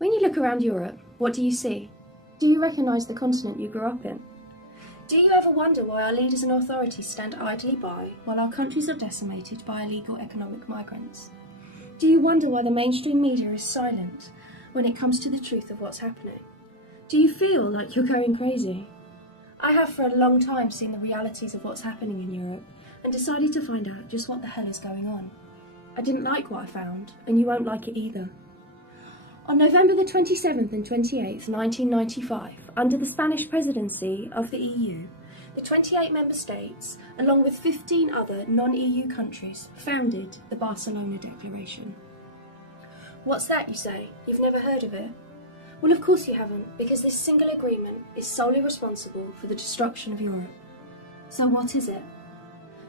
When you look around Europe, what do you see? Do you recognise the continent you grew up in? Do you ever wonder why our leaders and authorities stand idly by while our countries are decimated by illegal economic migrants? Do you wonder why the mainstream media is silent when it comes to the truth of what's happening? Do you feel like you're going crazy? I have for a long time seen the realities of what's happening in Europe and decided to find out just what the hell is going on. I didn't like what I found, and you won't like it either. On November the 27th and 28th, 1995, under the Spanish presidency of the EU, the 28 member states, along with 15 other non-EU countries, founded the Barcelona Declaration. What's that, you say? You've never heard of it? Well, of course you haven't, because this single agreement is solely responsible for the destruction of Europe. So what is it?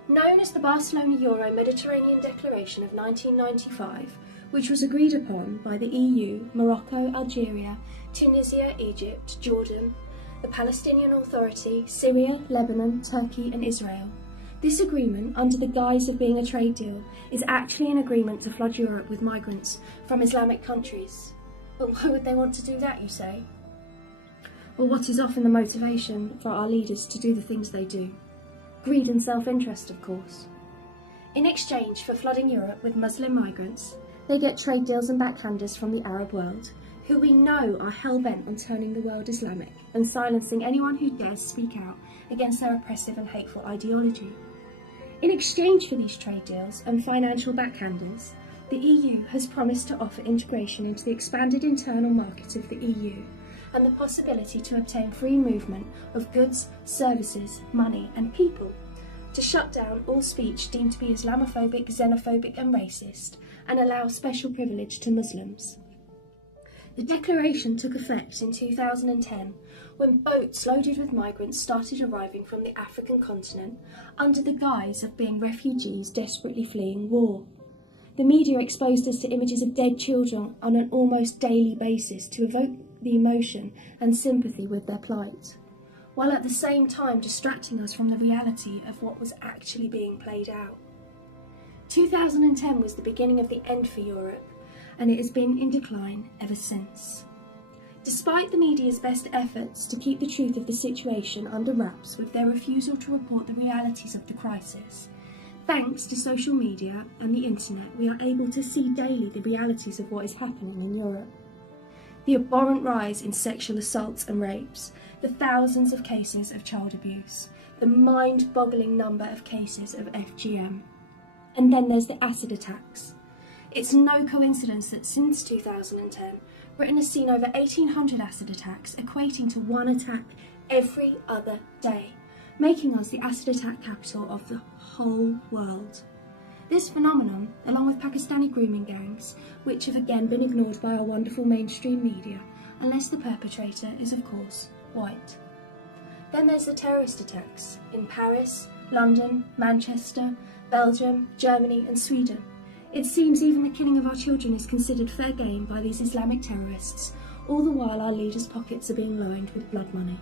Known as the Barcelona Euro-Mediterranean Declaration of 1995, which was agreed upon by the EU, Morocco, Algeria, Tunisia, Egypt, Jordan, the Palestinian Authority, Syria, Lebanon, Turkey and Israel. This agreement, under the guise of being a trade deal, is actually an agreement to flood Europe with migrants from Islamic countries. But why would they want to do that, you say? Well, what is often the motivation for our leaders to do the things they do? Greed and self-interest, of course. In exchange for flooding Europe with Muslim migrants, they get trade deals and backhanders from the Arab world, who we know are hell-bent on turning the world Islamic and silencing anyone who dares speak out against their oppressive and hateful ideology. In exchange for these trade deals and financial backhanders, the EU has promised to offer integration into the expanded internal market of the EU and the possibility to obtain free movement of goods, services, money and people, to shut down all speech deemed to be Islamophobic, xenophobic and racist, and allow special privilege to Muslims. The declaration took effect in 2010 when boats loaded with migrants started arriving from the African continent under the guise of being refugees desperately fleeing war. The media exposed us to images of dead children on an almost daily basis to evoke the emotion and sympathy with their plight, while at the same time distracting us from the reality of what was actually being played out. 2010 was the beginning of the end for Europe, and it has been in decline ever since. Despite the media's best efforts to keep the truth of the situation under wraps with their refusal to report the realities of the crisis, thanks to social media and the internet, we are able to see daily the realities of what is happening in Europe. The abhorrent rise in sexual assaults and rapes, the thousands of cases of child abuse, the mind-boggling number of cases of FGM. And then there's the acid attacks. It's no coincidence that since 2010, Britain has seen over 1,800 acid attacks, equating to one attack every other day, making us the acid attack capital of the whole world. This phenomenon, along with Pakistani grooming gangs, which have again been ignored by our wonderful mainstream media, unless the perpetrator is, of course, white. Then there's the terrorist attacks in Paris, London, Manchester, Belgium, Germany and Sweden. It seems even the killing of our children is considered fair game by these Islamic terrorists, all the while our leaders' pockets are being lined with blood money.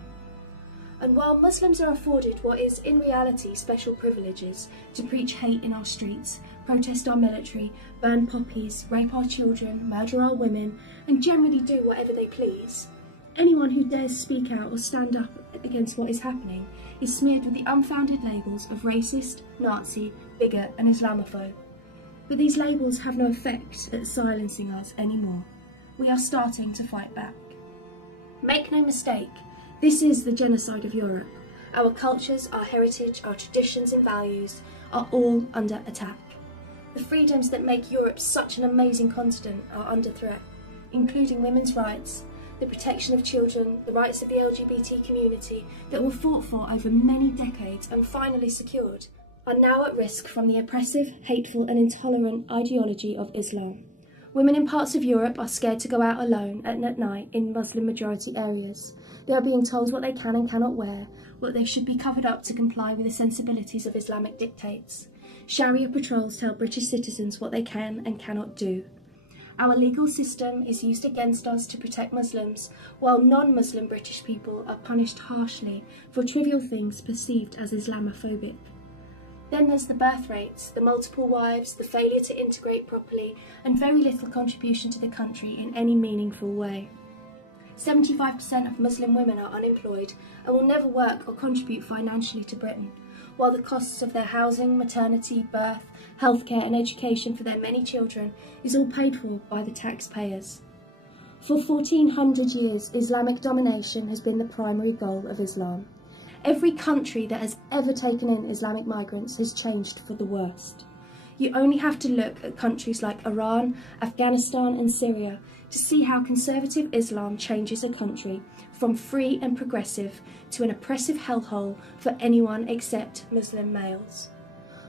And while Muslims are afforded what is in reality special privileges to preach hate in our streets, protest our military, burn poppies, rape our children, murder our women, and generally do whatever they please, anyone who dares speak out or stand up against what is happening is smeared with the unfounded labels of racist, Nazi, bigot and Islamophobe. But these labels have no effect at silencing us anymore. We are starting to fight back. Make no mistake, this is the genocide of Europe. Our cultures, our heritage, our traditions and values are all under attack. The freedoms that make Europe such an amazing continent are under threat, including women's rights, the protection of children, the rights of the LGBT community that were fought for over many decades and finally secured, are now at risk from the oppressive, hateful and intolerant ideology of Islam. Women in parts of Europe are scared to go out alone at night in Muslim-majority areas. They are being told what they can and cannot wear, what they should be covered up to comply with the sensibilities of Islamic dictates. Sharia patrols tell British citizens what they can and cannot do. Our legal system is used against us to protect Muslims, while non-Muslim British people are punished harshly for trivial things perceived as Islamophobic. Then there's the birth rates, the multiple wives, the failure to integrate properly, and very little contribution to the country in any meaningful way. 75% of Muslim women are unemployed and will never work or contribute financially to Britain, while the costs of their housing, maternity, birth, healthcare and education for their many children is all paid for by the taxpayers. For 1400 years, Islamic domination has been the primary goal of Islam. Every country that has ever taken in Islamic migrants has changed for the worst. You only have to look at countries like Iran, Afghanistan and Syria to see how conservative Islam changes a country from free and progressive to an oppressive hellhole for anyone except Muslim males.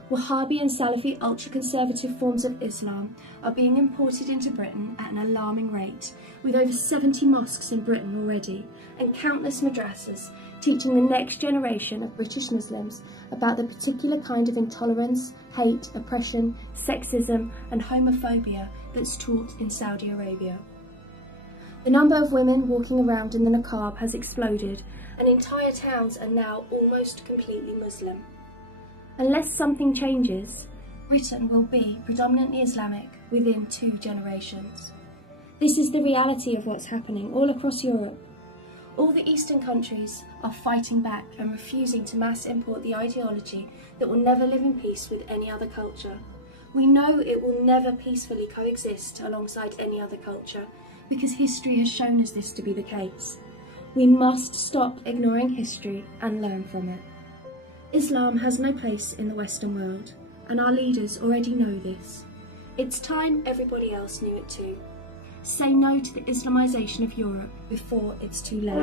Wahhabi and Salafi ultra-conservative forms of Islam are being imported into Britain at an alarming rate, with over 70 mosques in Britain already and countless madrasas teaching the next generation of British Muslims about the particular kind of intolerance, hate, oppression, sexism and homophobia that's taught in Saudi Arabia. The number of women walking around in the niqab has exploded, and entire towns are now almost completely Muslim. Unless something changes, Britain will be predominantly Islamic within 2 generations. This is the reality of what's happening all across Europe. All the Eastern countries are fighting back and refusing to mass import the ideology that will never live in peace with any other culture. We know it will never peacefully coexist alongside any other culture, because history has shown us this to be the case. We must stop ignoring history and learn from it. Islam has no place in the Western world, and our leaders already know this. It's time everybody else knew it too. Say no to the Islamisation of Europe before it's too late.